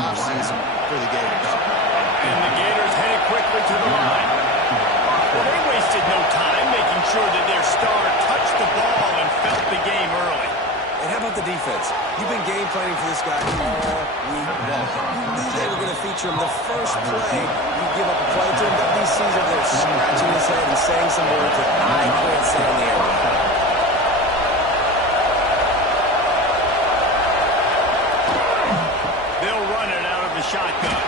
offseason for the Gators. And the Gators headed quickly to the line. Well, they wasted no time making sure that their star touched the ball and felt the game early. And how about the defense? You've been game planning for this guy all week long. You knew they were going to feature him the first play. You give up a play to him, but these seasons they're scratching his head and saying some words that I can't say in the air. They'll run it out of the shotgun.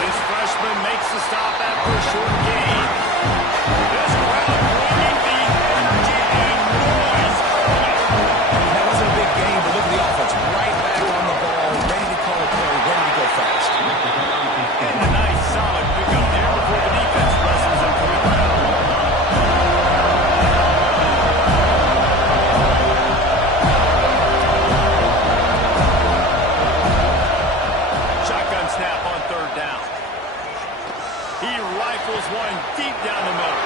This freshman makes the stop after a short gain. This crowd bringing the energy and noise. That wasn't a big game, but look at the offense. Right back on the ball, ready to call a play, ready to go fast. And a nice solid pickup there before the defense wrestles him to the ground. Shotgun snap on third down. He rifles one deep down the middle.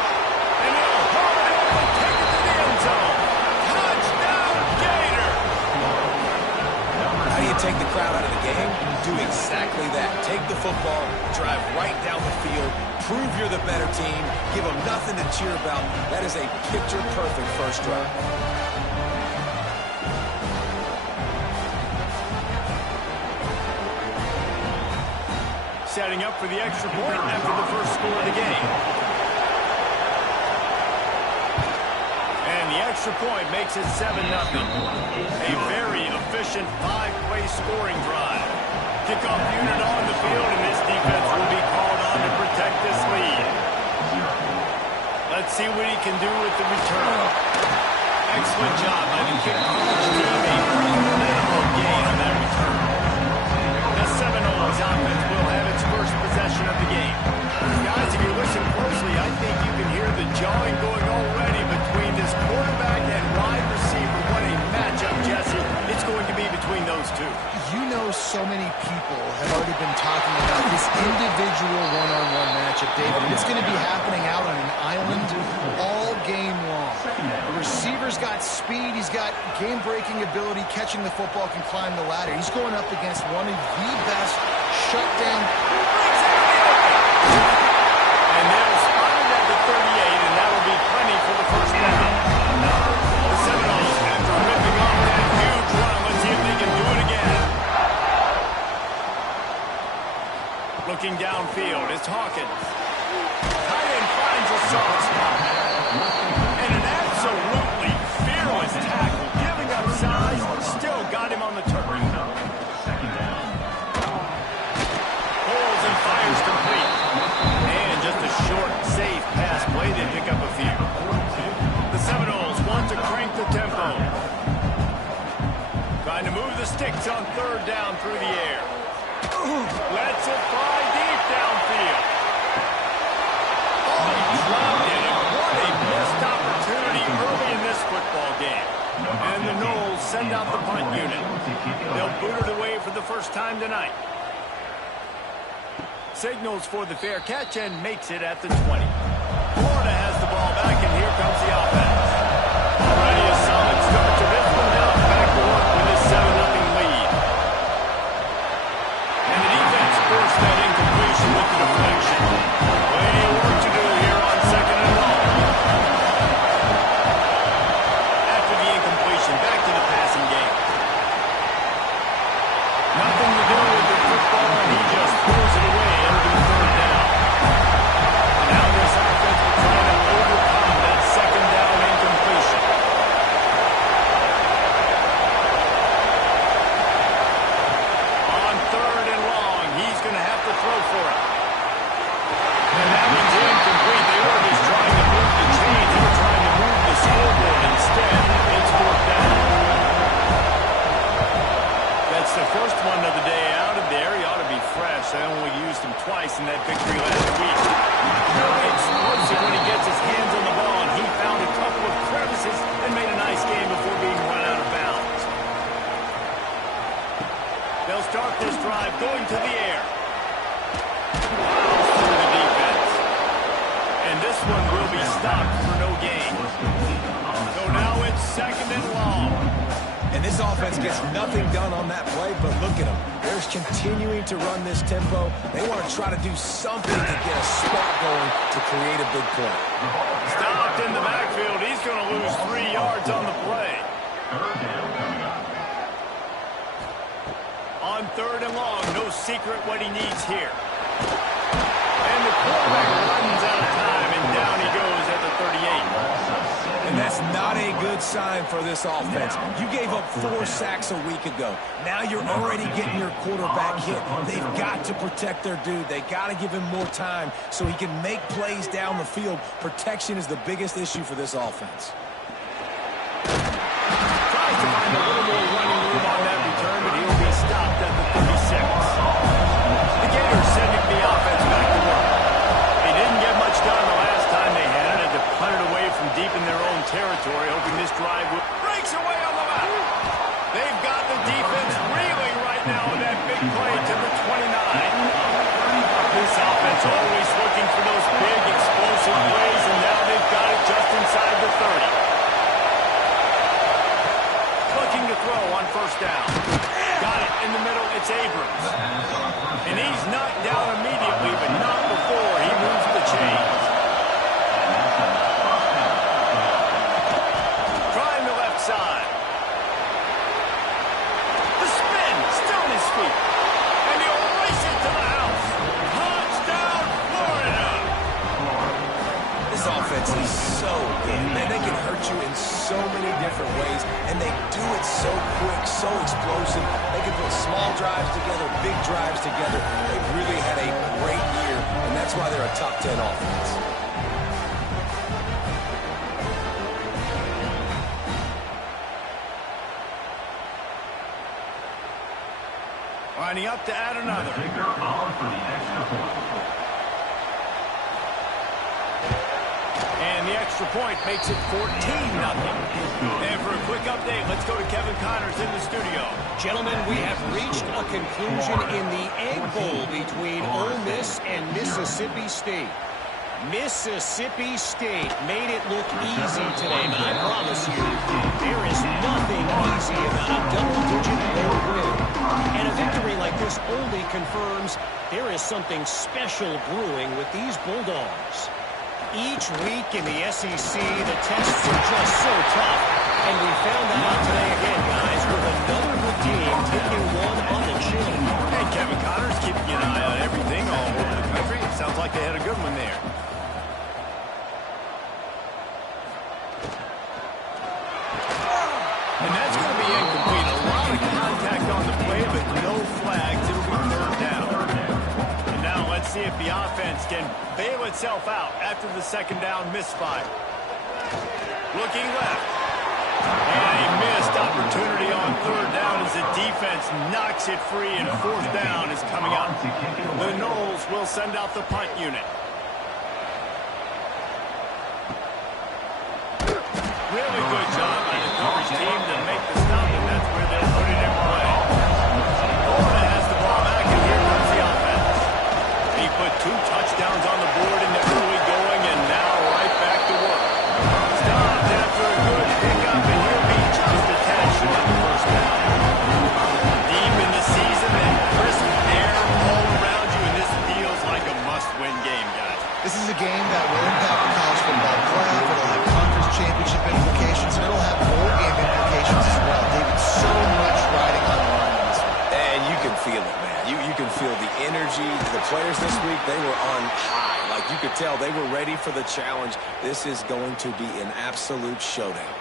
And he'll hold it and take it to the end zone. Touchdown, Gator! How do you take the crowd out of the game? Do exactly that. Take the football, drive right down the field, prove you're the better team, give them nothing to cheer about. That is a picture-perfect first drive. Setting up for the extra point after the first score of the game. And the extra point makes it 7-0. A very efficient five-play scoring drive. Kickoff unit on the field, and this defense will be called on to protect this lead. Let's see what he can do with the return. Excellent job by the kick coach team. A pretty minimal gain on that return. The Seminoles offense will have its first possession of the game. Guys, if you listen closely, I think you can hear the jawing going already between this quarterback and wide receiver. What a matchup, Jesse. It's going to be between those two. You know, so many people have already been talking about this individual one-on-one matchup, David. And it's going to be happening out on an island all game long. The receiver's got speed. He's got game-breaking ability. Catching the football, can climb the ladder. He's going up against one of the best shutdown. And they'll spot it at the 38, and that'll be plenty for the first down. The Seminoles, after ripping off that huge run, let's see if they can do it again. Looking downfield, it's Hawkins. Tight end finds a soft spot. And an absolutely fearless tackle, giving up size, still got him on the turf. Holds and fires complete. And just a short, safe pass play, they pick up a few. The Seminoles want to crank the tempo. Trying to move the sticks on third down through the air. Lets it fly deep downfield. Oh, he dropped it. What a missed opportunity early in this football game. And the Noles send out the punt unit. They'll boot it away for the first time tonight. Signals for the fair catch and makes it at the 20. Florida has the ball back, and here comes the offense. Already a solid start to this one. Now back to work with this 7-0 lead. And the defense forced that incompletion with the deflection. Plenty of work to do here on second and long. After the incompletion, back to the passing game. Nothing to do with the football, and he just throws it away into the third down. And now this offense will try to overcome that second down incompletion. On third and long, he's going to have to throw for it. And that one's incomplete. They were just trying to move the chains. They were trying to move the scoreboard. Instead, it's fourth down. That's the first one of the day out of there. He ought to be fresh. They only used him twice in that victory last week. Very explosive when he gets his hands on the ball, and he found a couple of crevices and made a nice game before being run out of bounds. They'll start this drive going to the air. Wow, through the defense. And this one will be stopped for no gain. So now it's second and long. And this offense gets nothing done on that play, but look at them. They're continuing to run this tempo. They want to try to do something to get a spark going to create a big play. Stopped in the backfield. He's going to lose 3 yards on the play. On 3rd and long, no secret what he needs here. And the quarterback runs out of time, and down he goes at the 38. And that's not a good sign for this offense. You gave up 4 sacks a week ago. Now you're already getting your quarterback hit. They've got to protect their dude. They got to give him more time so he can make plays down the field. Protection is the biggest issue for this offense. Tries to find a little more running room on that return, but he'll be stopped at the 36. The Gators sending the offense back to work. They didn't get much done the last time they had it. Had to punt it away from deep in their own territory, hoping this drive breaks away on the left. They've got the defense reeling right now with that big play to the 29. This offense always looking for those big, explosive plays, and now they've got it just inside the 30. Looking to throw on 1st down. Got it in the middle. It's Abrams. And he's knocked down immediately, but not before he moves the chains. Trying the left side. The spin, still on his feet. And he'll race it to the house. Touchdown, Florida. This offense is so good. Man, they can hurt you in so many different ways, and they do it so quick, so explosive. They can put small drives together, big drives together. They've really had a great year, and that's why they're a top 10 offense. Lining up to add another. And the extra point makes it 14-0. And for a quick update, let's go to Kevin Connors in the studio. Gentlemen, we have reached a conclusion in the Egg Bowl between Ole Miss and Mississippi State. Mississippi State made it look easy today, but I promise you, there is nothing easy about a double-digit bowl win. And a victory like this only confirms there is something special brewing with these Bulldogs. Each week in the SEC, the tests are just so tough. And we found that out today again, guys, with another good team taking one on the chin. Hey, Kevin Connors keeping an eye on everything all over the country. It sounds like they had a good one there. And that's going to be incomplete. A lot of contact on the play, but no flags. It'll be 3rd down. And now let's see if the offense can bail itself out after the 2nd down misfire. Looking left. And a missed opportunity on 3rd down as the defense knocks it free, and 4th down is coming up. The Noles will send out the punt unit. Really good job by the coverage team to make the stop, and that's where they'll put it in play. Florida has the ball back, and here comes the offense. He put 2 touchdowns on the board in the early going, and now right back to work. Stopped after a good pickup, and he'll be just a tad short of the 1st down. Deep in the season, and crisp air all around you, and this feels like a must-win game, guys. This is a game that will impact the college football playoff. It'll have conference championship implications, and it'll have bowl game implications as well. David, so much riding on the line in this one. And you can feel it, man. You can feel the energy. The players this week, they were on high. Like you could tell, they were ready for the challenge. This is going to be an absolute showdown.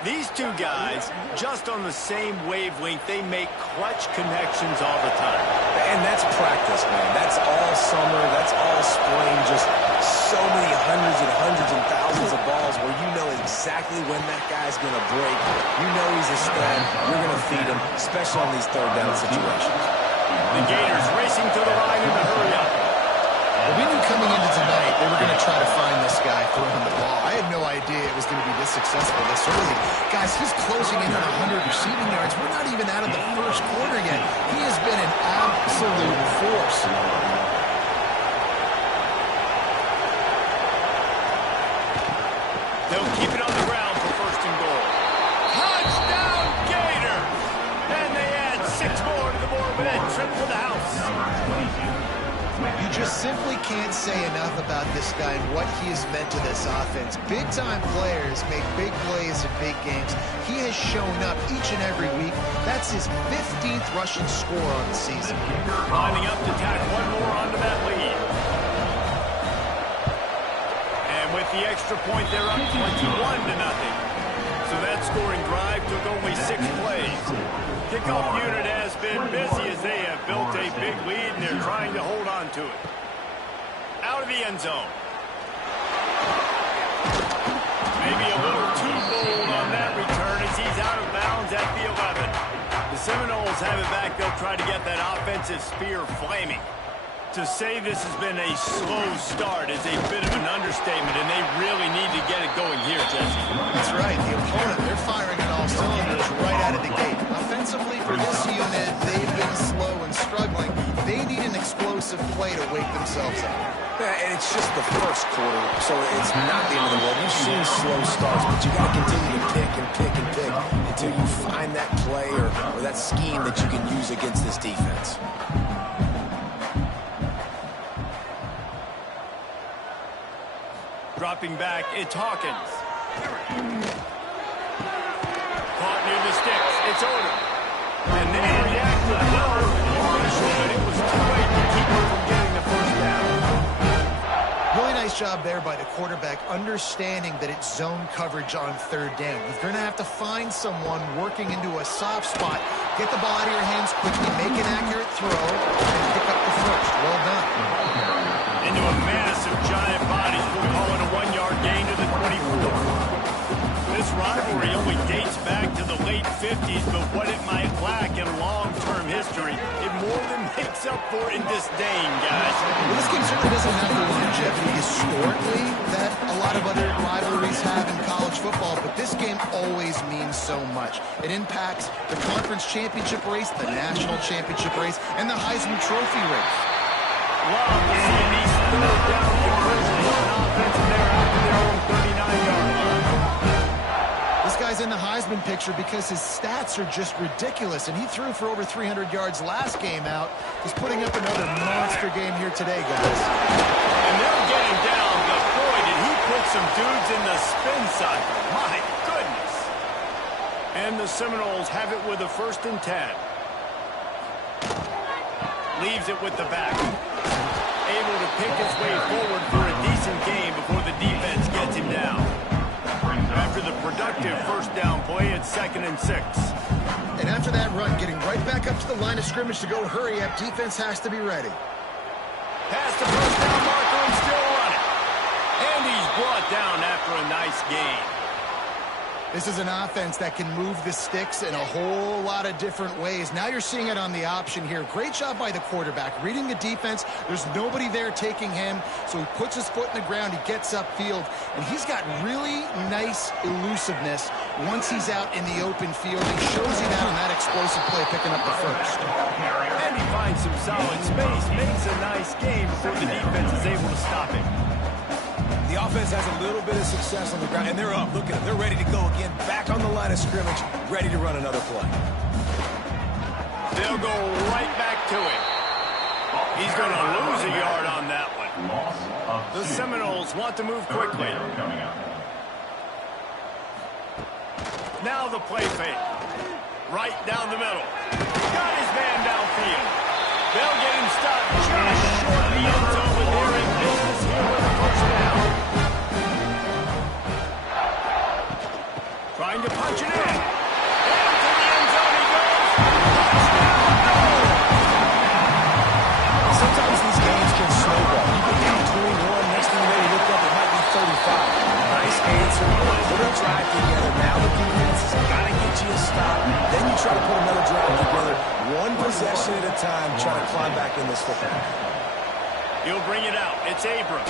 These two guys, just on the same wavelength, they make clutch connections all the time. And that's practice, man. That's all summer. That's all spring. Just so many hundreds and thousands of balls where you know exactly when that guy's going to break. You know he's a stud. You're going to feed him, especially on these 3rd down situations. The Gators racing to the line in the hurry-up. Well, we knew coming into tonight they were going to try to find this guy throwing the ball. I had no idea it was going to be this successful this early. Guys, he's closing in on 100 receiving yards. We're not even out of the 1st quarter yet. He has been an absolute force. They'll keep it on the ground for 1st and goal. Touchdown, trip for the house. You just simply can't say enough about this guy and what he has meant to this offense. Big-time players make big plays in big games. He has shown up each and every week. That's his 15th rushing score on the season. Lining up to tack one more onto that lead. And with the extra point, they're up 21-0. So that scoring drive took only 6 plays. Kickoff unit has been busy as they have built a big lead, and they're trying to hold on to it. Out of the end zone. Maybe a little too bold on that return as he's out of bounds at the 11. The Seminoles have it back. They'll try to get that offensive spear flaming. To say this has been a slow start is a bit of an understatement, and they really need to get it going here, Jesse. That's right. The opponent, they're firing on all cylinders right out of the gate. Offensively, for this unit, they've been slow and struggling. They need an explosive play to wake themselves up. Yeah, and it's just the first quarter, so it's not the end of the world. We've seen slow starts, but you got to continue to pick and pick and pick until you find that play or that scheme that you can use against this defense. Dropping back, it's Hawkins. Caught near the sticks. It's Odom. And they reacted well, but it was too late to keep them from getting the first down. Really nice job there by the quarterback, understanding that it's zone coverage on 3rd down. You're going to have to find someone working into a soft spot, get the ball out of your hands quickly, make an accurate throw, and pick up the first. Well done. Into a massive giant body. We'll call it a 1-yard gain to the 24. This rivalry only dates back to the late 50s, but what it might lack in long-term history, it more than makes up for in disdain, guys. Well, this game certainly doesn't have the longevity historically that a lot of other rivalries have in college football, but this game always means so much. It impacts the conference championship race, the national championship race, and the Heisman Trophy race. Love to see these 3rd down conversions on offense, and they're out to their own 39-yard line. This guy's in the Heisman picture because his stats are just ridiculous, and he threw for over 300 yards last game out. He's putting up another monster game here today, guys. And they'll get him down, but boy, did he put some dudes in the spin cycle. My goodness. And the Seminoles have it with a 1st and 10. Leaves it with the back. Able to pick his way forward for a decent game before the defense gets him down. After the productive 1st down play, it's 2nd and 6. And after that run, getting right back up to the line of scrimmage to go hurry up, defense has to be ready. Past the 1st down marker and still running. And he's brought down after a nice gain. This is an offense that can move the sticks in a whole lot of different ways. Now you're seeing it on the option here. Great job by the quarterback. Reading the defense, there's nobody there taking him, so he puts his foot in the ground, he gets upfield, and he's got really nice elusiveness once he's out in the open field. He shows you that on that explosive play, picking up the first. And he finds some solid space, makes a nice game before the defense is able to stop it. The offense has a little bit of success on the ground, and they're up. Look at them. They're ready to go again, back on the line of scrimmage, ready to run another play. They'll go right back to it. He's going to lose a yard on that one. The Seminoles want to move quickly. Now the play fake. Right down the middle. Got his man downfield. They'll get him stopped just short of the end zone, but they're in business here with a 1st down. Trying to punch it in. And to the end zone he goes. Touchdown! Sometimes these games can snowball. You get down 21, next thing you know, you look up, it might be 35. Nice answer. Put a drive together. Now the defense has got to get you a stop. Then you try to put another drive together. One possession at a time, try to climb back in this football. He'll bring it out. It's Abram.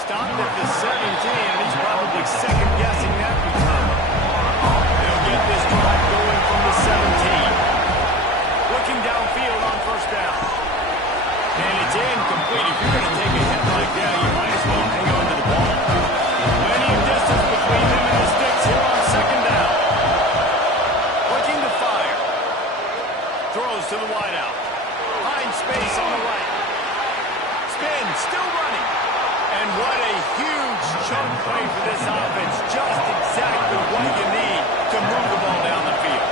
Stopped at the 17, and he's probably second-guessing that return. They'll get this drive going from the 17. Looking downfield on 1st down. And it's incomplete. If you're going to take a hit like that, you might as well hang on to the ball. Plenty of distance between them and the sticks here on 2nd down. Looking to fire. Throws to the wideout. Finds space on the right. Spin, still running. And what a huge chunk play for this offense. Just exactly what you need to move the ball down the field.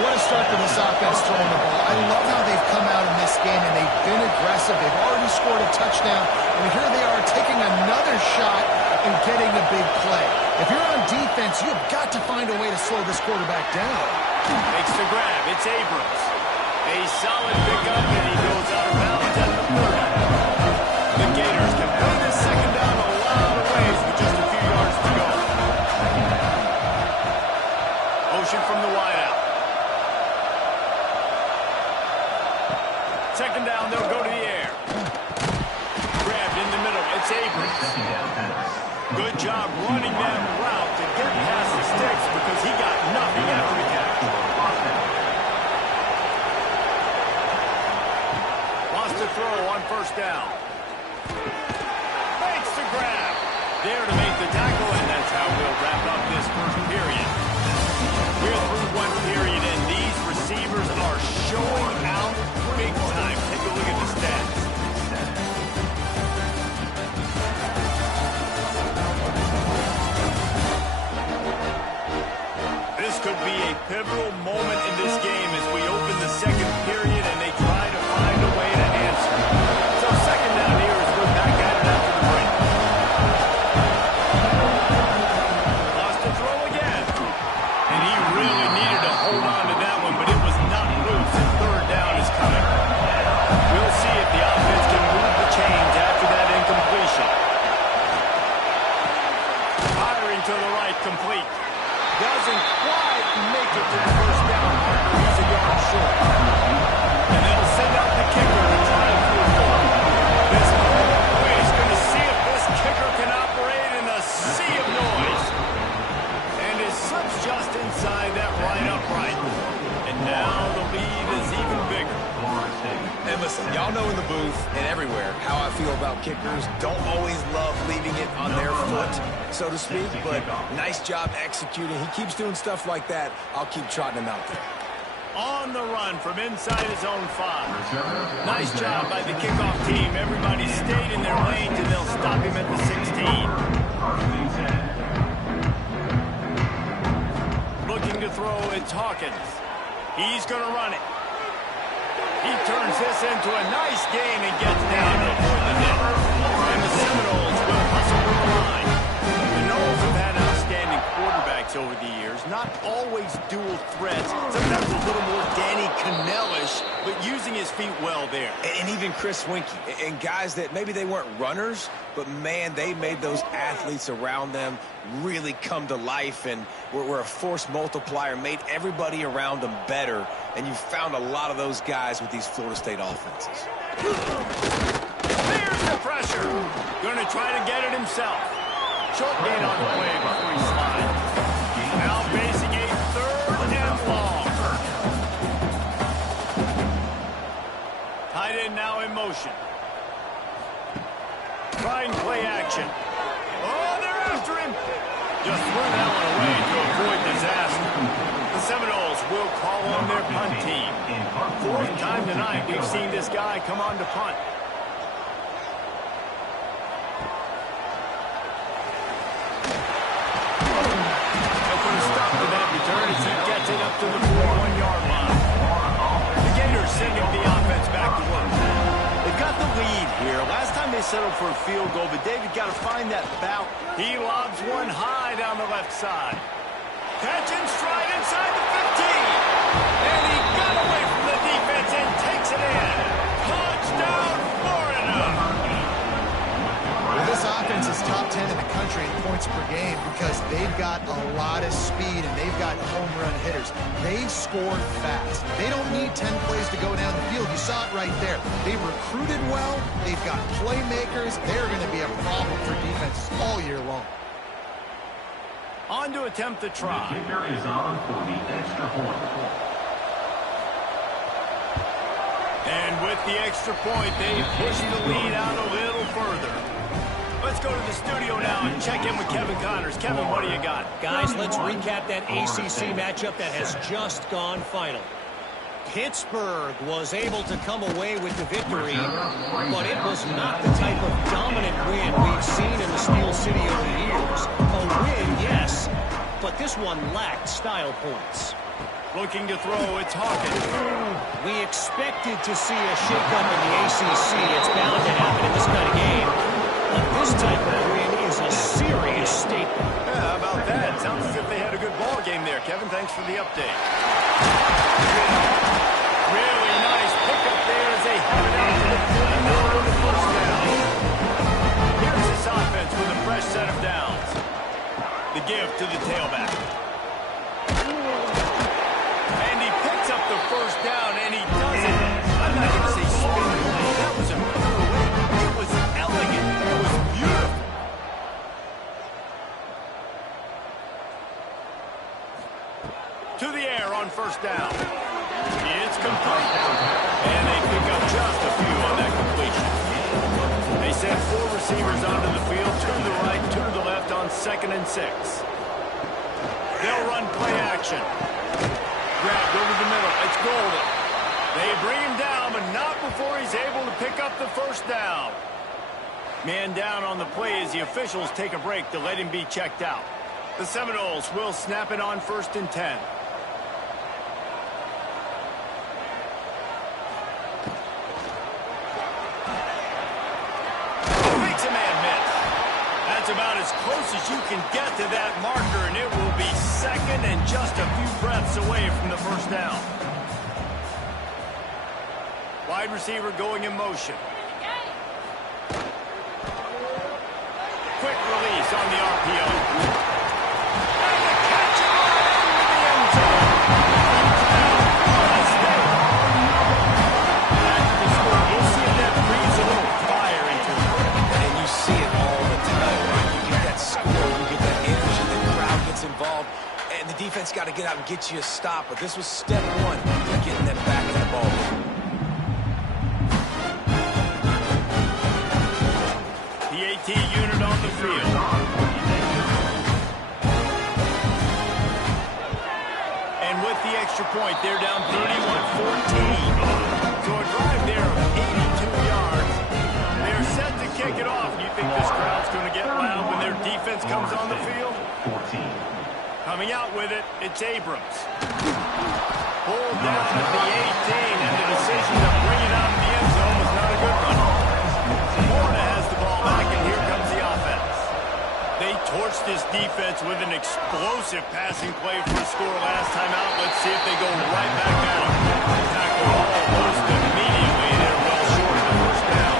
What a start for this offense throwing the ball. I love how they've come out in this game, and they've been aggressive. They've already scored a touchdown, and here they are taking another shot and getting a big play. If you're on defense, you've got to find a way to slow this quarterback down. Makes the grab. It's Abrams. A solid pickup, and he goes out of bounds at the 30. The Gators can play this second down a lot of ways with just a few yards to go. Motion from the wideout. Second down, they'll go to the air. Grabbed in the middle. It's Abrams. Good job running that route to get past the sticks because he got nothing after the catch. Lost the throw on first down. Makes the grab. There to make the tackle, and that's how we'll wrap up this first period. We're through one period, and these receivers are showing out big time. Take a look at the stats. This could be a pivotal moment in this game as we open the second period and they try to find a way to answer. So second down here as we're back at it after the break. Lost the throw again. And he really needed to hold on to that one, but it was not loose, and third down is coming. We'll see if the offense can move the chains after that incompletion. Firing to the right, complete. Doesn't quite make it to the first down marker. He's a yard short. And they'll send out the kicker to try and move forward. This boy is going to see if this kicker can operate in a sea of noise. And it slips just inside that right upright. And now the lead is even bigger. And listen, y'all know in the booth and everywhere how I feel about kickers. Don't always love leaving it on their foot, so to speak, but nice job executing. He keeps doing stuff like that. I'll keep trotting him out there. On the run from inside his own 5. Nice job by the kickoff team. Everybody stayed in their lanes, and they'll stop him at the 16. Looking to throw, it's Hawkins. He's going to run it. He turns this into a nice gain and gets down to avoid the hit. And the Seminoles will hustle to the line. The Noles have had outstanding quarterbacks over the years. Not always dual threats. Sometimes a little more Danny Cannell-ish, but using his feet well there. And even Chris Winkie. And guys that maybe they weren't runners, but, man, they made those athletes around them really come to life and were a force multiplier, made everybody around them better. And you found a lot of those guys with these Florida State offenses. There's the pressure. Going to try to get it himself. Short gain on the play before he slides. Now facing a third and long. Tight end now in motion. Trying play action. Oh, they're after him. Just threw that one away to avoid disaster. The Seminoles will call on their punt team. Fourth time tonight we've seen this guy come on to punt. They'll put a stop to that return as he gets it up to the 41-yard line. The Gators sending the offense back to work. They've got the lead here. Last time they settled for a field goal, but David got to find that bout. He lobs one high down the left side. Catch and stride inside the 15. And he got away from the defense and takes it in. Touchdown, Florida. Well, this offense is top 10 in the country in points per game because they've got a lot of speed and they've got home run hitters. They score fast. They don't need 10 plays to go down the field. You saw it right there. They've recruited well. They've got playmakers. They're going to be a problem for defenses all year long. On to attempt the try. The kicker is on for the extra point. And with the extra point, they push the lead out a little further. Let's go to the studio now and check in with Kevin Connors. Kevin, what do you got? Guys, let's recap that ACC matchup that has just gone final. Pittsburgh was able to come away with the victory, but it was not the type of dominant win we've seen in the Steel City over the years. A win, yes, but this one lacked style points. Looking to throw, it's Hawkins. We expected to see a shakeup in the ACC. It's bound to happen in this kind of game. But this type of win is a serious statement. Yeah, how about that? Sounds as if they had a good ball game there. Kevin, thanks for the update. Really nice pickup there as they have it out to the 40 on the first down. Here's this offense with a fresh set of downs. The give to the tailback. And he picks up the first down, and he does it. I'm not going to say spin. That was a pirouette. It was elegant. It was beautiful. To the air on first down. It's complete. And they pick up just a few on that completion. They send 4 receivers onto the field, 2 to the right, 2 to the left on 2nd and 6. They'll run play action. Grabbed over the middle. It's Golden. They bring him down, but not before he's able to pick up the first down. Man down on the play as the officials take a break to let him be checked out. The Seminoles will snap it on 1st and 10. Makes a man miss. That's about as close as you can get to that marker, and it will be 2nd and just a few breaths away from the first down. Wide receiver going in motion. Quick release on the RPO. And the catch into the end zone. What a stay. After the score, you'll see that breathes a little fire into it. And you see it all the time, right? You get that score, you get that energy, the crowd gets involved, and the defense got to get out and get you a stop. But this was step 1 to getting them back in the ball game. The AT unit on the field. And with the extra point, they're down 31-14. So a drive there of 82 yards. They're set to kick it off. Do you think this crowd's going to get loud when their defense comes on the field? Coming out with it, it's Abrams. Pulled down at the 18, and the decision to bring it out of the end zone was not a good one. Florida has the ball back, and here comes the offense. They torched this defense with an explosive passing play for a score last time out. Let's see if they go right back at him. Tackle almost immediately. They're well short of the first down.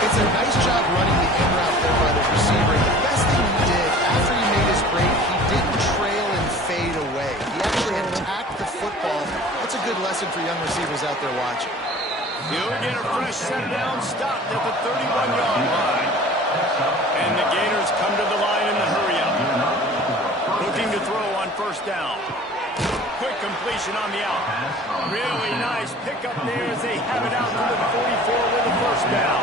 It's a nice job running the in route there by the receiver. The best thing he did after he made his break, he didn't trail and fade away. He actually attacked the football. That's a good lesson for young receivers out there watching. He'll get a fresh set down, stopped at the 31-yard line. And the Gators come to the line in the hurry-up. Looking to throw on first down. Quick completion on the out. Really nice pickup there as they have it out to the 44 with the first down.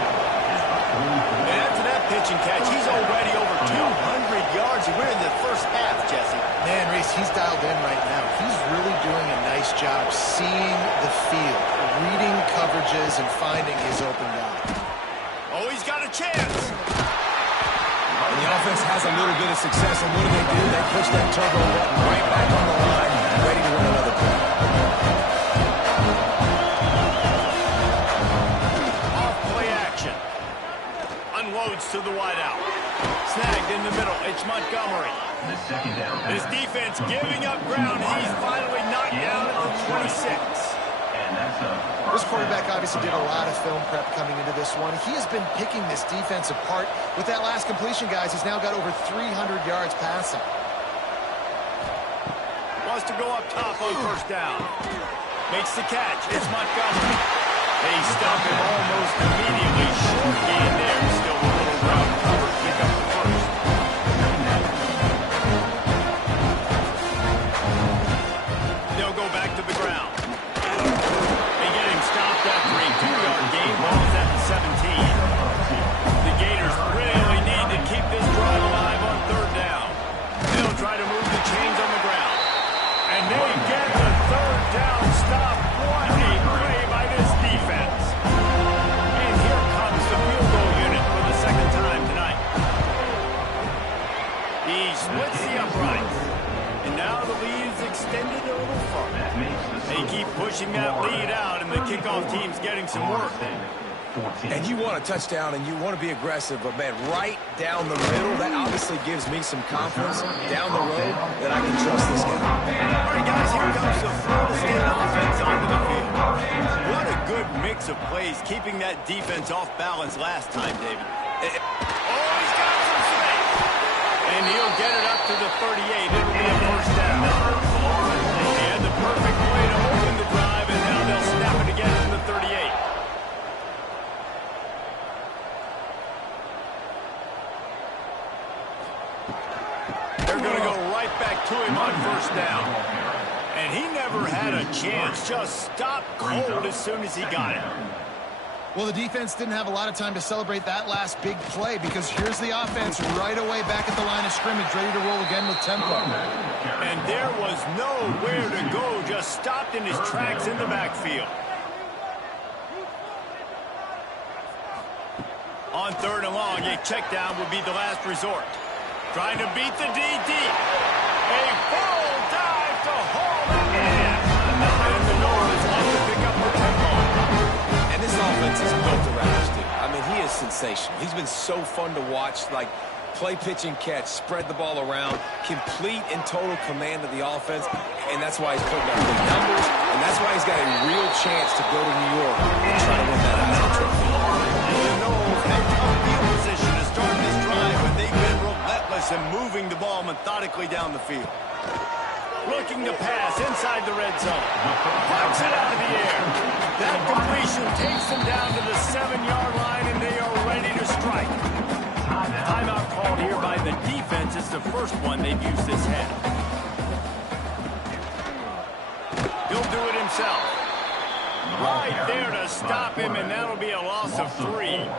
And after that pitch and catch, he's already over 200 yards. We're in the first half, Jesse. Man, Reese, he's dialed in right now. He's really doing a nice job seeing the field, reading coverages, and finding his open guy. Oh, he's got a chance. And the offense has a little bit of success, and what do? They push that turbo button right back on the line, ready to run another play. Off play action. Unloads to the wideout. Snagged in the middle. It's Montgomery. This defense giving up ground. He's finally knocked down at the 26. This quarterback obviously did a lot of film prep coming into this one. He has been picking this defense apart. With that last completion, guys, he's now got over 300 yards passing. Wants to go up top on first down. Makes the catch. It's Montgomery. They stop him almost immediately. Short gain there. Still a little ground cover. Pick up the first. They'll go back to the ground. They get him stopped after a 2-yard gain. Ball's at the 17. The Gators really need to keep this drive alive on third down. They'll try to move the chains on the ground. And they get the third down stop. pushing that lead out, and the kickoff team's getting some work. And you want a touchdown, and you want to be aggressive, but, man, right down the middle, that obviously gives me some confidence down the road that I can trust this guy. All right, guys, here comes the Florida State offense onto the field. What a good mix of plays, keeping that defense off balance last time, David. Oh, he's got some space. And he'll get it up to the 38. It'll be a first down. He had the perfect way to open the drive, and now they'll snap it again from the 38. They're going to go right back to him on first down. And he never had a chance. Just stopped cold as soon as he got it. Well, the defense didn't have a lot of time to celebrate that last big play because here's the offense right away back at the line of scrimmage, ready to roll again with tempo. And there was nowhere to go, just stopped in his tracks in the backfield. On third and long, a check down would be the last resort. Trying to beat the DD. A full dive to haul that man. And the Noles want to pick up the tempo. And this offense is built around this dude. I mean, he is sensational. He's been so fun to watch, like play, pitch, and catch, spread the ball around, complete and total command of the offense, and that's why he's putting up big numbers, and that's why he's got a real chance to go to New York and try to win that Heisman Trophy. The Noles have tough field position to start this drive, but they've been relentless in moving the ball methodically down the field. Looking to pass inside the red zone. Punch it out of the air. That completion takes them down to the 7-yard line, and they are ready to strike. Timeout called here by the defense. It's the first one they've used this half. He'll do it himself. Right there to stop him, and that'll be a loss of 3.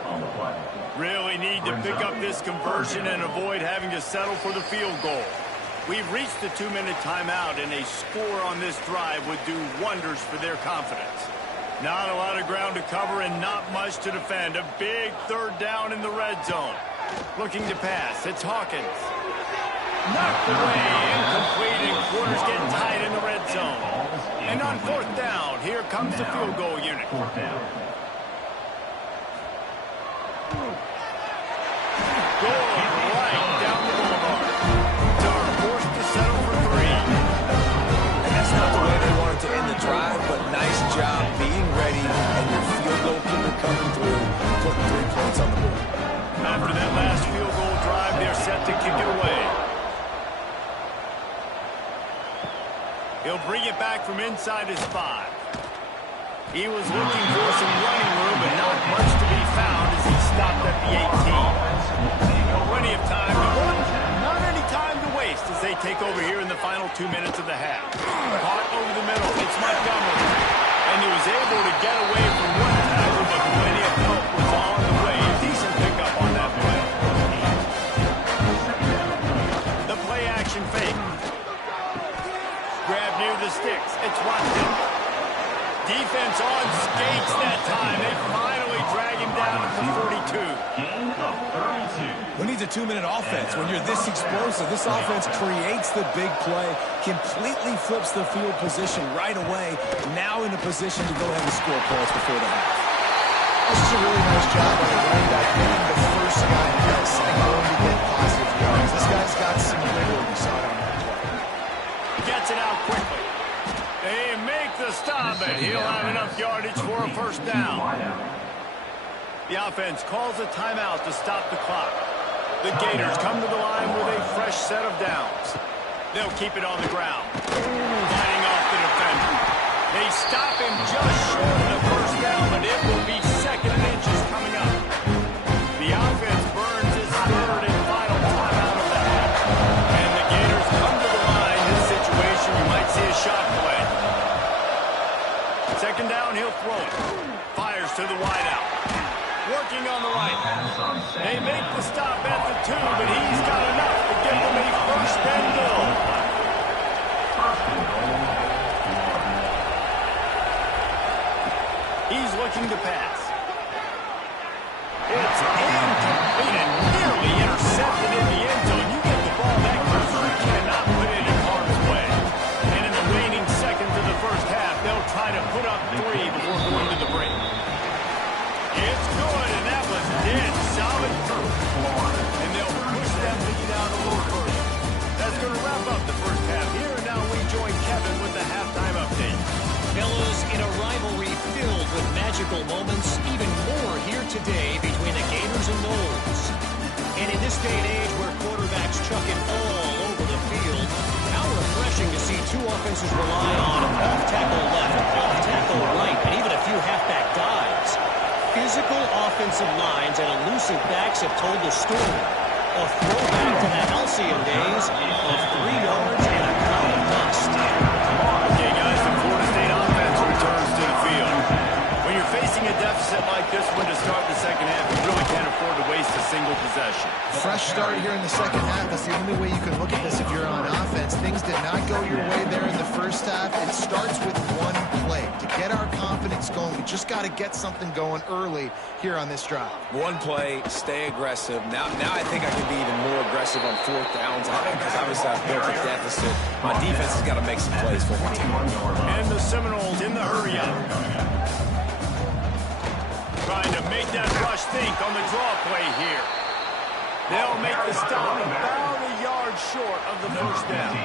Really need to pick up this conversion and avoid having to settle for the field goal. We've reached the 2-minute timeout, and a score on this drive would do wonders for their confidence. Not a lot of ground to cover and not much to defend. A big third down in the red zone. Looking to pass. It's Hawkins. Knocked away. Incomplete, and quarters get tight in the red zone. And on fourth down, here comes the field goal unit. Going right down the boulevard. They're forced to settle for 3. And that's not the way they wanted to end the drive, but nice job being ready and your field goal kicker coming through, putting 3 points on the board. After that last field goal drive, they're set to kick it away. He'll bring it back from inside his 5. He was looking for some running room, but not much to be found as he stopped at the 18. Plenty of time to run, not any time to waste as they take over here in the final 2 minutes of the half. Caught over the middle, it's Montgomery. And he was able to get away from one tackle, but plenty of help was on the way. Decent pickup on that play. The play action fake. Grab near the sticks. It's Watson. Defense on skates that time. They finally drag him down at the 42. Who needs a 2-minute offense? When you're this explosive, this offense creates the big play, completely flips the field position right away, now in a position to go ahead and score points before the half. This is a really nice job by the running back being the first guy press and going to get positive yards. This guy's got some rigor. We saw it on that play. Gets it out quickly. They make the stop, and he'll have enough yardage for a first down. The offense calls a timeout to stop the clock. The Gators come to the line with a fresh set of downs. They'll keep it on the ground. Fighting off the defender. They stop him just short of the first down, but it will be second and inches coming up. The offense burns its third and final timeout of the half. And the Gators come to the line. In this situation, you might see a shot play. Second down, he'll throw it. Fires to the wideout. Working on the right. They make the stop at the 2, but he's got enough to give them a first and goal. He's looking to pass. It's incomplete and nearly intercepted in the end zone. You get the ball that close, you cannot put it in harm's way. And in the waning seconds of the first half, they'll try try to put up 3 before going to the break. It's good, and that was dead solid through. And they'll push that lead out a little further. That's going to wrap up the first half here, and now we join Kevin with the halftime update. Fellas, in a rivalry filled with magical moments, even more here today between the Gators and Noles. And in this day and age where quarterbacks chuck it all over the field, how refreshing to see two offenses rely on off-tackle left, off-tackle right, and even a few halfback dives. Physical offensive lines and elusive backs have told the story. A throwback to the halcyon days of 3 yards and a cloud of dust. Okay, guys, the Florida State offense returns to the field. When you're facing a deficit like this one to start the second half, you really can't afford to waste a single possession. Fresh start here in the second half. That's the only way you can look at this if you're on offense. Things did not go your way there in the first half. It starts with one play. To get our confidence going, we just got to get something going early here on this drive. One play, stay aggressive. Now I think I can be even more aggressive on 4th downs because obviously I've built a deficit. My defense has got to make some plays for my team. And the Seminoles in the hurry-up. Trying to make that rush think on the draw play here. They'll make the stop about a yard short of the first down.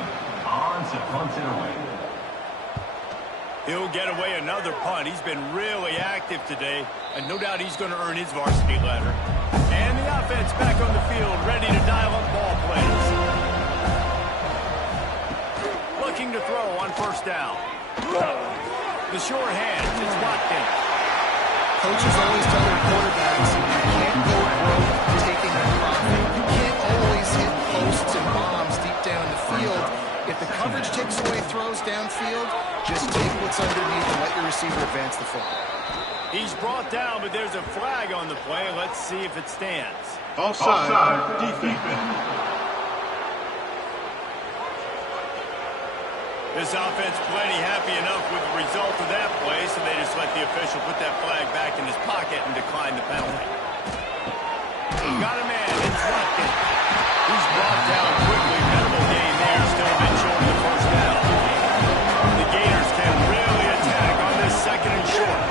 He'll get away another punt. He's been really active today, and no doubt he's going to earn his varsity letter. And the offense back on the field, ready to dial up ball plays. Looking to throw on first down. The short hand, it's Watkins. Coaches always tell their quarterbacks, you can't go broke taking a profit. You can't always hit posts and bombs deep down in the field. If the coverage takes away throws downfield, just take what's underneath and let your receiver advance the football. He's brought down, but there's a flag on the play. Let's see if it stands. Offside, defense. This offense plenty happy enough with the result of that play, so they just let the official put that flag back in his pocket and decline the penalty. Got a man, it's Watkins. He's brought down quickly. Minimal gain there, still a bit short of the first down. The Gators can really attack on this second and short.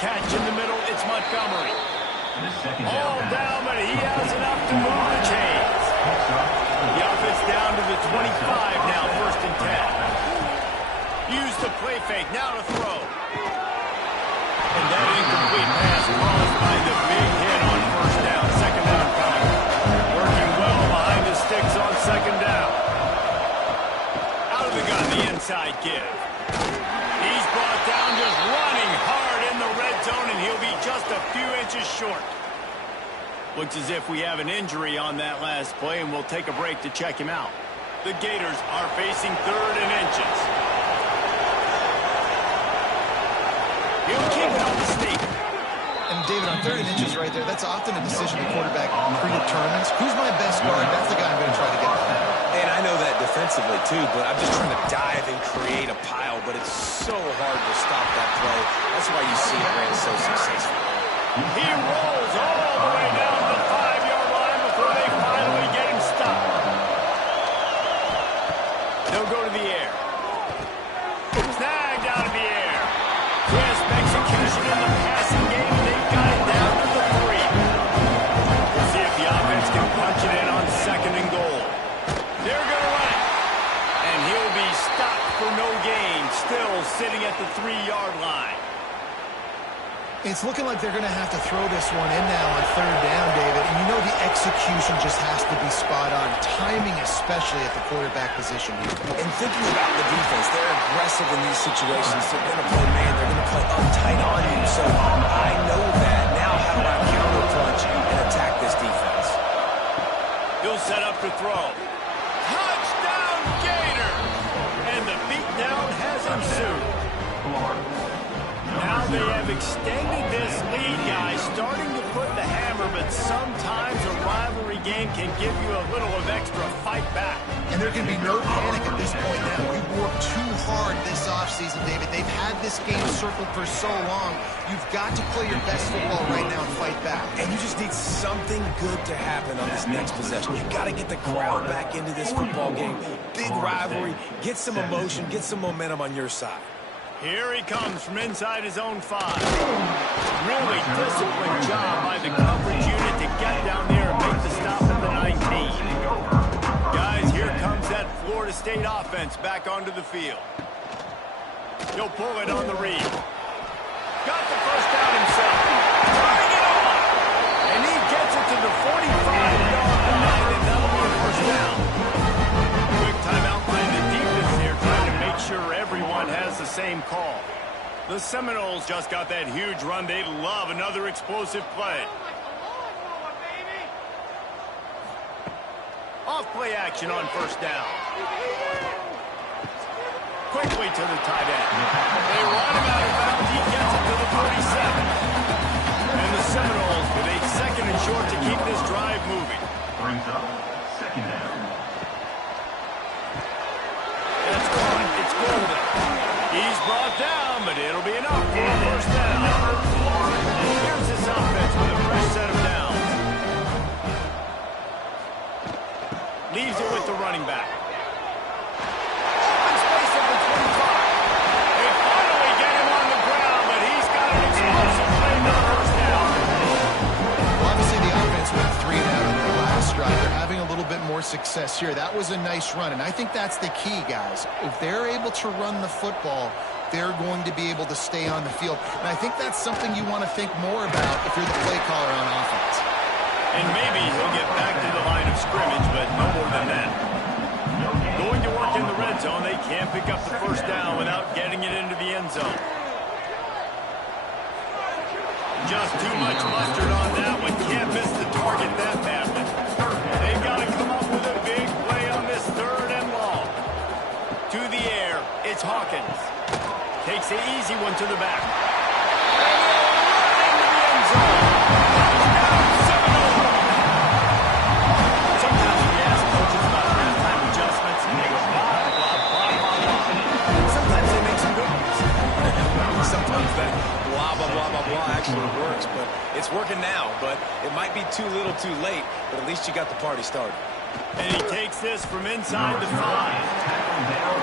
Catch in the middle, it's Montgomery. All down, but he has enough to move the chains. The offense down to the 25 now, 1st and 10. Use the play fake, now to throw. And that incomplete pass caused by the big hit on first down, second down coming. Working well behind the sticks on second down. Out of the gun, the inside give. He's brought down just running hard in the red zone, and he'll be just a few inches short. Looks as if we have an injury on that last play, and we'll take a break to check him out. The Gators are facing 3rd and inches. He'll keep it on the sneak. And David, on 3rd and inches right there, that's often a decision the quarterback predetermines. Who's my best guard? That's the guy I'm going to try to get behind. And I know that defensively, too, but I'm just trying to dive and create a pile, but it's so hard to stop that play. That's why you see it ran so successful. He rolls all the way down to the 5-yard line before they finally get him stopped. They'll go to the air. Snagged out of the air. Crisp execution in the passing game. They've got it down to the 3. We'll see if the offense can punch it in on 2nd and goal. They're going to run it. And he'll be stopped for no gain. Still sitting at the 3-yard line. It's looking like they're going to have to throw this one in now on 3rd down, David. And you know the execution just has to be spot on. Timing, especially at the quarterback position here. And thinking about the defense, they're aggressive in these situations. They're going to play man. They're going to play uptight on you. So I know that. Now how do I counter punch and attack this defense? He'll set up to throw. Touchdown, Gator! And the beatdown has ensued. Now they have extended this lead, guys, starting to put the hammer, but sometimes a rivalry game can give you a little of extra fight back. And there can be no panic at this point now. You worked too hard this offseason, David. They've had this game circled for so long. You've got to play your best football right now and fight back. And you just need something good to happen on this next possession. You got to get the crowd back into this football game. Big rivalry. Get some emotion. Get some momentum on your side. Here he comes from inside his own 5. Really disciplined job by the coverage unit to get down there and make the stop at the 19. Guys, here comes that Florida State offense back onto the field. He'll pull it on the read. Got the first down himself. Tying it on. And he gets it to the 45-yard line, and that'll be a first down. Quick timeout by the defense here, trying to make sure everyone has the same call. The Seminoles just got that huge run. They love another explosive play. Off play action on first down. Quickly to the tight end. They run him out of bounds. He gets it to the 47. And the Seminoles with a second and short to keep this drive moving. Brings up second down. That's gone. It's golden. He's brought down, but it'll be enough for a first down. Here's this offense with a fresh set of downs. Leaves it with the running back. Open space at the 25. They finally get him on the ground, but he's got an explosive play for the first down. Well, obviously the offense went 3 and out on their last drive. They're having a little bit more success here. That was a nice run, and I think that's the key, guys. If they're able to run the football, they're going to be able to stay on the field. And I think that's something you want to think more about if you're the play caller on offense. And maybe he'll get back to the line of scrimmage, but no more than that. Going to work in the red zone, they can't pick up the first down without getting it into the end zone. Just too much mustard on that one. Can't miss the target that badly. They've got to come up with a big play on this 3rd and long. To the air, it's Hawkins. Takes the easy one to the back. And into the end zone. Sometimes we ask coaches about halftime adjustments, and they go blah, blah, blah, blah, blah. Sometimes they make some good ones. Sometimes that blah, blah, blah, blah, blah actually works, but it's working now. But it might be too little too late, but at least you got the party started. And he takes this from inside the 5.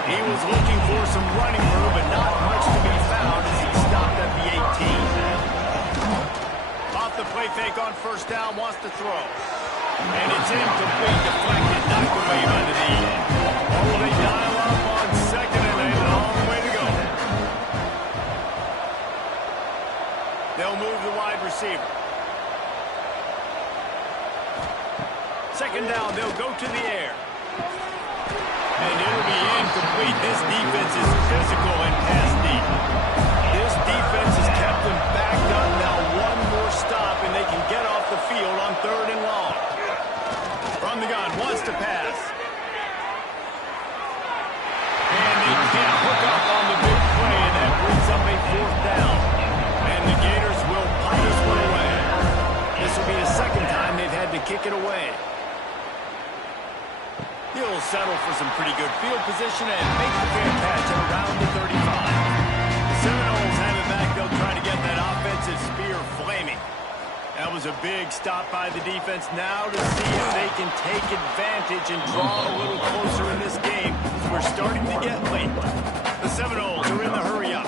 He was looking for some running room, but not much to be found as he stopped at the 18. Off the play fake on first down, wants to throw. And it's incomplete, deflected, knocked away by the D. Oh, they dial up on second and a long way to go. They'll move the wide receiver. Second down, they'll go to the air. And it'll be incomplete. This defense is physical and pass deep. This defense has kept them backed up. Now one more stop, and they can get off the field on 3rd and long. From the gun, wants to pass. And they can't hook up on the big play, and that brings up a 4th down. And the Gators will punt this one away. This will be the second time they've had to kick it away. He'll settle for some pretty good field position and make the fair catch at around the 35. The Seminoles have it back. They'll try to get that offensive spear flaming. That was a big stop by the defense. Now to see if they can take advantage and draw a little closer in this game. We're starting to get late. The Seminoles are in the hurry up.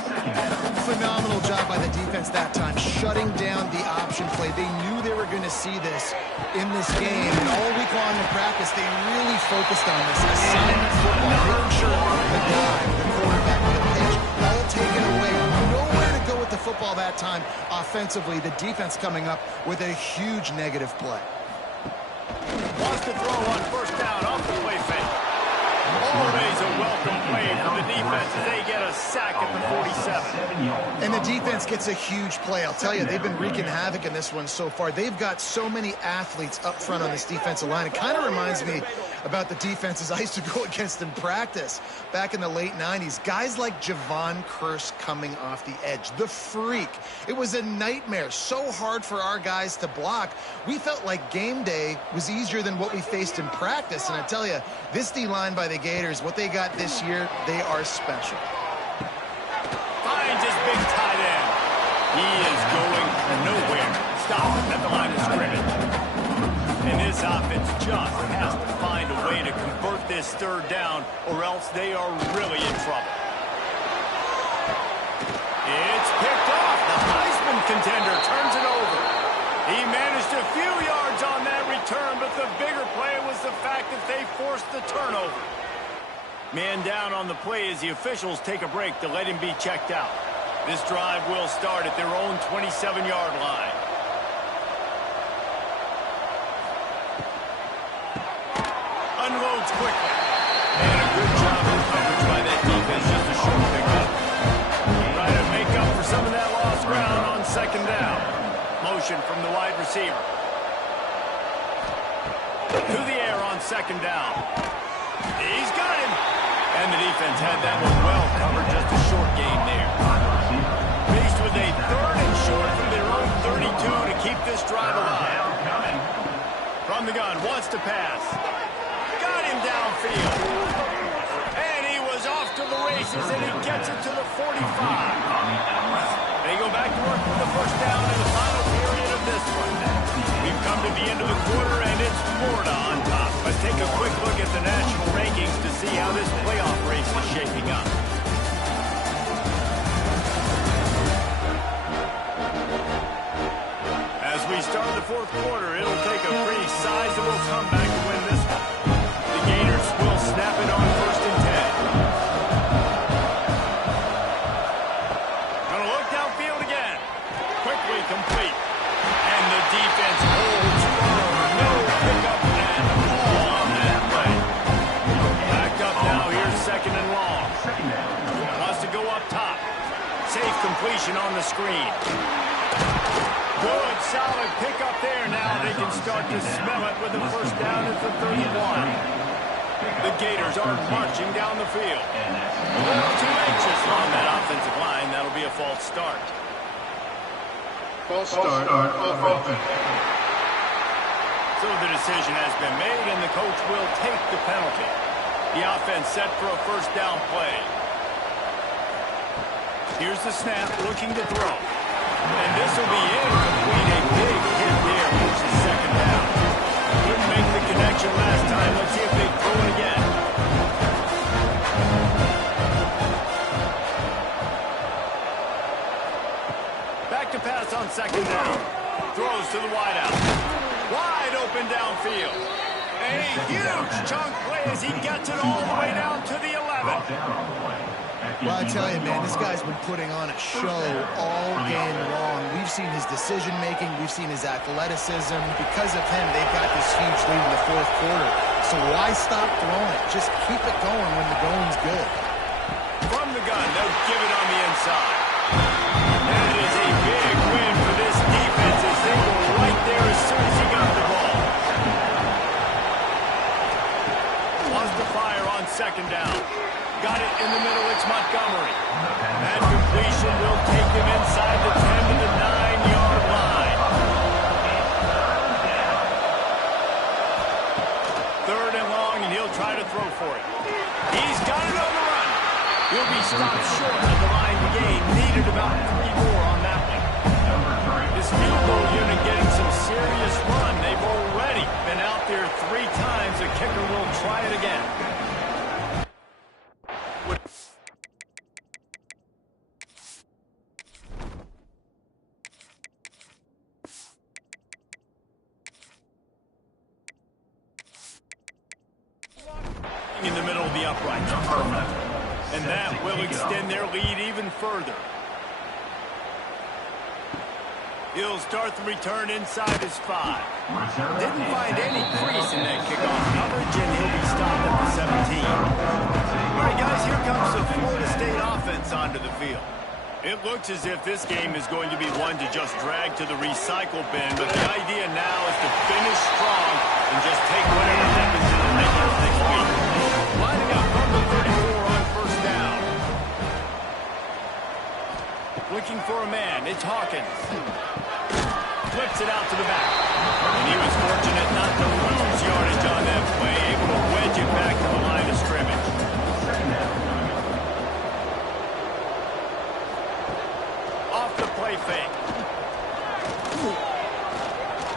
Phenomenal job by the defense that time, shutting down the option play. They knew they were going to see this in this game, and all week long in practice, they really focused on this assignment football, making sure the guy, the quarterback, the pitch, all taken away. Nowhere to go with the football that time offensively. The defense coming up with a huge negative play. Wants to throw on first down off the play fake. Always a welcome play for the defense as they get a sack at the 47. And the defense gets a huge play. I'll tell you, they've been wreaking havoc in this one so far. They've got so many athletes up front on this defensive line. It kind of reminds me about the defenses I used to go against in practice back in the late 90s. Guys like Javon Curse coming off the edge. The freak. It was a nightmare. So hard for our guys to block. We felt like game day was easier than what we faced in practice. And I tell you, this D-line by the Gators, what they got this year, they are special. Finds his big tight end. He is going nowhere. Stop at the line of scrimmage. And this offense just has to find a way to convert this third down, or else they are really in trouble. It's picked off. The Heisman contender turns it over. He managed a few yards on that return, but the bigger play was the fact that they forced the turnover. Man down on the play as the officials take a break to let him be checked out. This drive will start at their own 27-yard line. Unloads quickly. And a good job of coverage by that defense. Just a short pickup. Trying to make up for some of that lost ground on second down. Motion from the wide receiver. To the air on second down. He's got him. And the defense had that one well covered. Just a short gain there. Faced with a third and short from their own 32 to keep this drive alive. From the gun, wants to pass. Got him downfield. And he was off to the races, and he gets it to the 45. They go back to work for the first down in the final period of this one. We've come to the end of the quarter, and it's Florida on top. Let's take a quick look at the national rankings to see how this playoff race is shaping up. As we start the fourth quarter, it'll take a pretty sizable comeback to win this one. The Gators will snap it on first and 10. Gonna look downfield again. Quickly complete. And the defense holds firm. No pickup at all on that play. Back up now. Here's second and long. Wants to go up top. Safe completion on the screen. Good, solid pickup there. Now they can start to smell it with the first down at the 31. The Gators are marching down the field. A little too anxious on that offensive line. That'll be a false start. False start on offense. So the decision has been made, and the coach will take the penalty. The offense set for a first down play. Here's the snap, looking to throw. And this will be incomplete. A big hit there, which is second down. Couldn't make the connection last time. Let's see if they throw it again. Back to pass on second down. Throws to the wideout. Wide open downfield. A huge chunk play as he gets it all the way down to the 11. Well, I tell you, man, this guy's been putting on a show all game long. We've seen his decision-making. We've seen his athleticism. Because of him, they've got this huge lead in the fourth quarter. So why stop throwing it? Just keep it going when the going's good. From the gun, they'll give it on the inside. That is a big win for this defense as they were right there as soon as he got the ball. Wants to fire on second down. Got it in the middle, it's Montgomery. That completion will take him inside the 10 to the 9-yard line. Third and long, and he'll try to throw for it. He's got it on the run. He'll be stopped short of the line to gain. Needed about 3 more on that one. This field goal unit getting some serious run. They've already been out there 3 times. The kicker will try it again. In the middle of the uprights. And that will extend their lead even further. He'll start the return inside his 5. Didn't find any crease in that kickoff coverage, and he'll be stopped at the 17. All right, guys, here comes the Florida State offense on of the field. It looks as if this game is going to be one to just drag to the recycle bin, but the idea now is to finish strong and just take whatever happens in the regulars next week. Lining up from the 34 on first down. Looking for a man, it's Hawkins. Flips it out to the back. And he was fortunate not to lose yardage on that play, able to wedge it back to the line of scrimmage. Off the play fake.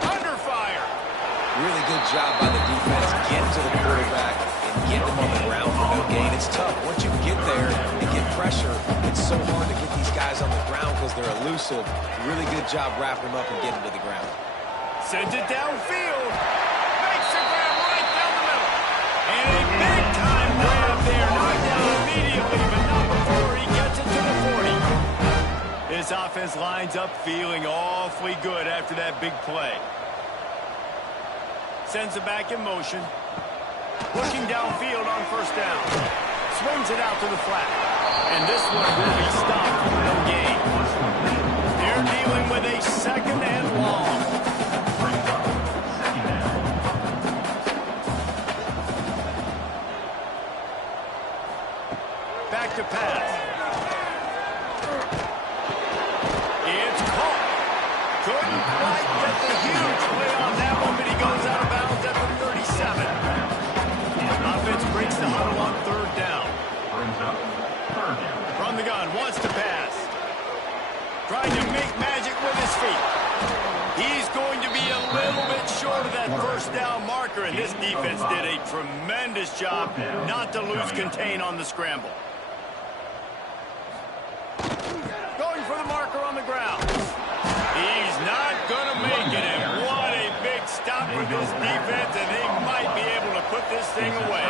Under fire. Really good job by the defense getting to the quarterback and getting him on the ground for no gain. It's tough. Once you get there and get pressure, it's so hard to get these guys on the ground because they're elusive. Really good job wrapping them up and getting to the ground. Sends it downfield. Makes the grab right down the middle. And a big-time grab there. Knocked down immediately, but not before he gets it to the 40. This offense lines up feeling awfully good after that big play. Sends it back in motion. Looking downfield on first down. Swings it out to the flat. And this one will be stopped for no gain. They're dealing with a second and long. Back to pass. It's caught. Couldn't quite get the huge play on that one, but he goes out of bounds at the 37. Offense breaks the huddle on third down. From the gun, wants to pass. Trying to make magic with his feet. He's going to be a little bit short of that first down marker, and this defense did a tremendous job not to lose contain on the scramble. Going for the marker on the ground. He's not going to make it, and what a big stop for this defense, and they might be able to put this thing away.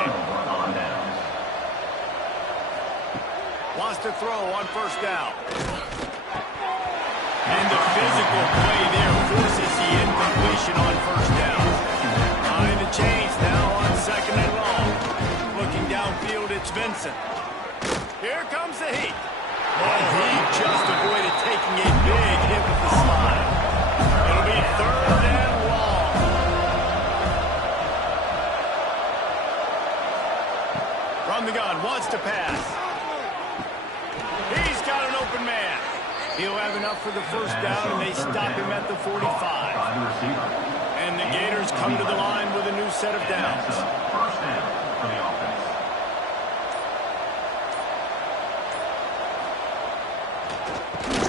Wants to throw on first down. And the physical play there forces the incompletion on first down. Behind the chains now on second and long. Looking downfield, it's Vincent. Here comes the heat. Oh, he just avoided taking a big hit with the slide. It'll be third and long. From the gun, wants to pass. He's got an open man. He'll have enough for the first down, and they stop him at the 45. And the Gators come to the line with a new set of downs. First down for the offense.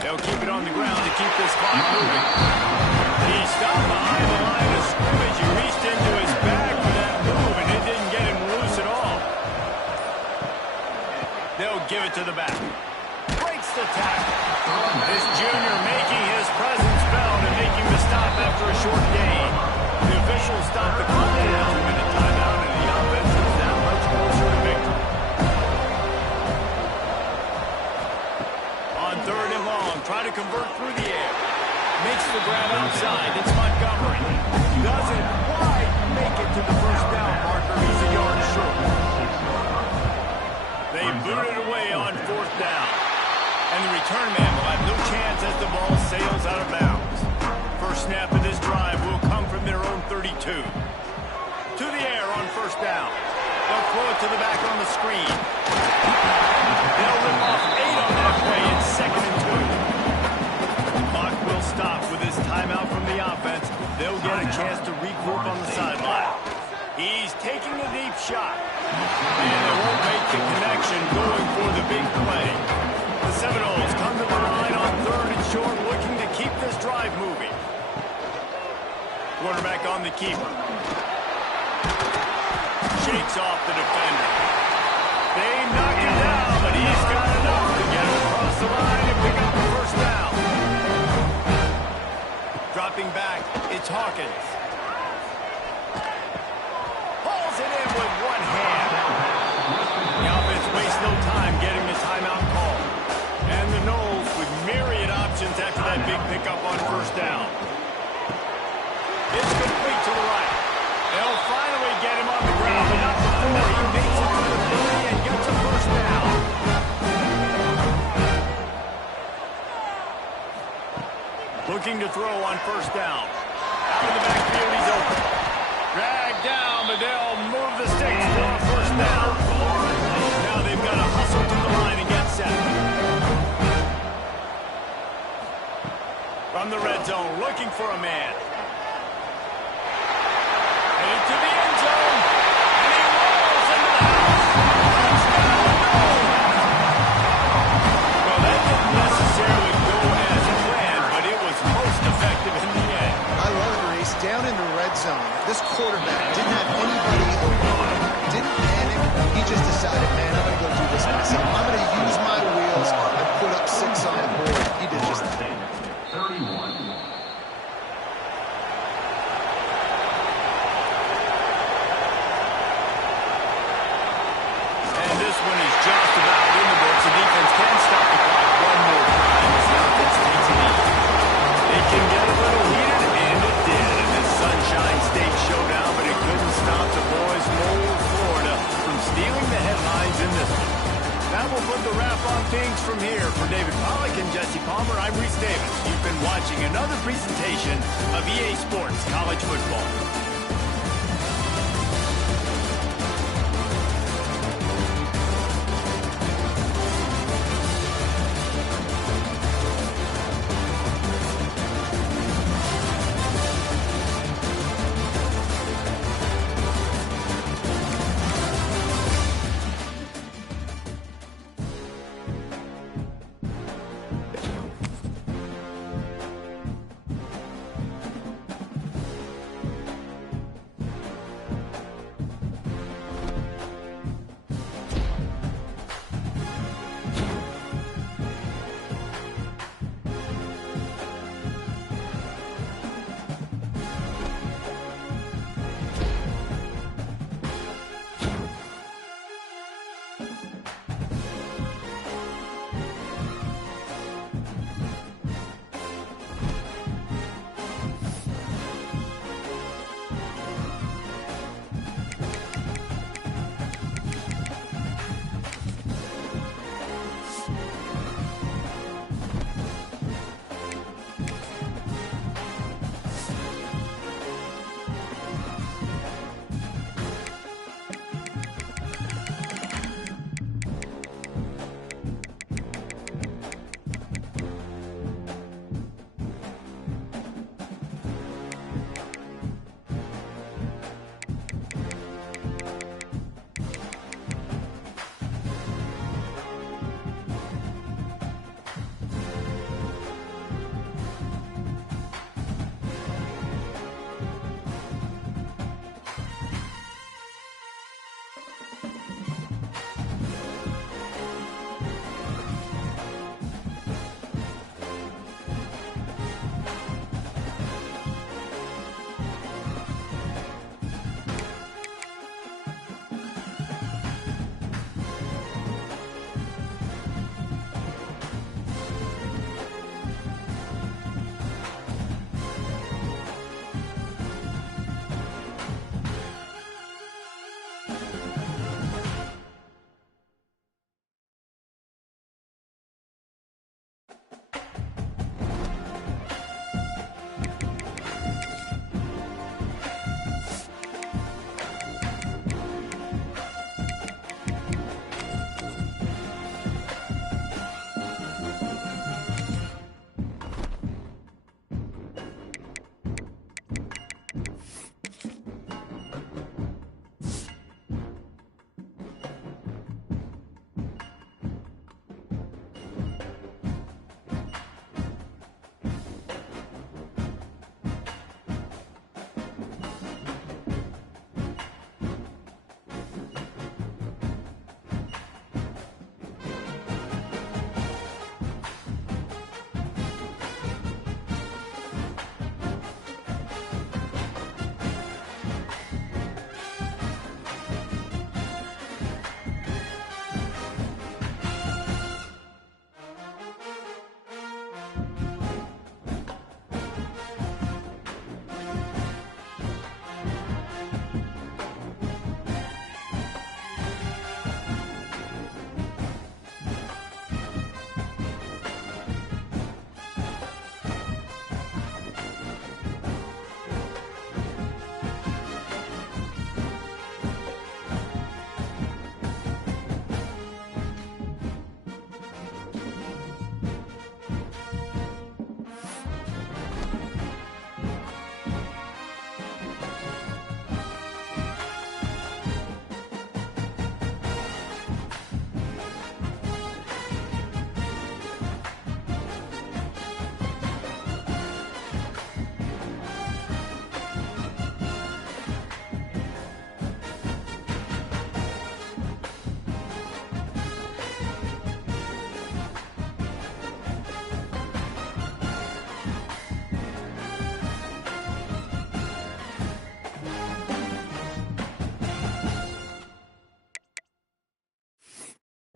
They'll keep it on the ground to keep this clock moving. He stopped behind the line of scrimmage. He reached into his bag for that move, and it didn't get him loose at all. They'll give it to the back. Breaks the tackle. This junior making his presence felt and making the stop after a short gain. The officials stop the clock at a 2-minute timeout, and the offense is that much closer to victory. On third and long, try to convert through the air. Makes the grab outside. It's Montgomery. Doesn't quite make it to the first down marker. He's a yard short. They boot it away on fourth down. And the return man will have no chance as the ball sails out of bounds. First snap of this drive will come from their own 32. To the air on first down. They'll throw it to the back on the screen. They'll rip off 8 on that play. It's second and 2. Clock will stop with this timeout from the offense. They'll get a chance to regroup on the sideline. He's taking a deep shot. And they won't make the connection going for the big play. The Seminoles come to the line on third and short, looking to keep this drive moving. Quarterback on the keeper. Shakes off the defender. They knock him down, but he's got enough to get him across the line and pick up the first down. Dropping back, it's Hawkins. Pulls it in with one hand. The offense wastes no time getting the timeout call. And the Noles with myriad options after that big pickup on first down. It's complete to the right. They'll finally get him on the ground, but not before he makes it to the 30 and gets a first down. Looking to throw on first down. Out of the backfield, he's open. Dragged down, but they'll move the sticks for a first down. Now they've got to hustle to the line and get set. From the red zone, looking for a man. Headed to the end zone. And he rolls into the house. Touchdown, no! Well, that didn't necessarily go as planned, but it was most effective in the end. I love it, Reese. Down in the red zone, this quarterback didn't have anybody open. Didn't panic. He just decided, man, I'm going to go do this myself. I'm going to use my wheels and put up 6 on the board. He did just that. 31. And this one is just about in the books. The defense can stop the clock one more time as the offense takes it easy. It can get a little heated, and it did in this Sunshine State showdown, but it couldn't stop the boys from old Florida from stealing the headlines in this one. That will put the wrap on things from here. For David Pollack and Jesse Palmer, I'm Reese Davis. You've been watching another presentation of EA Sports College Football.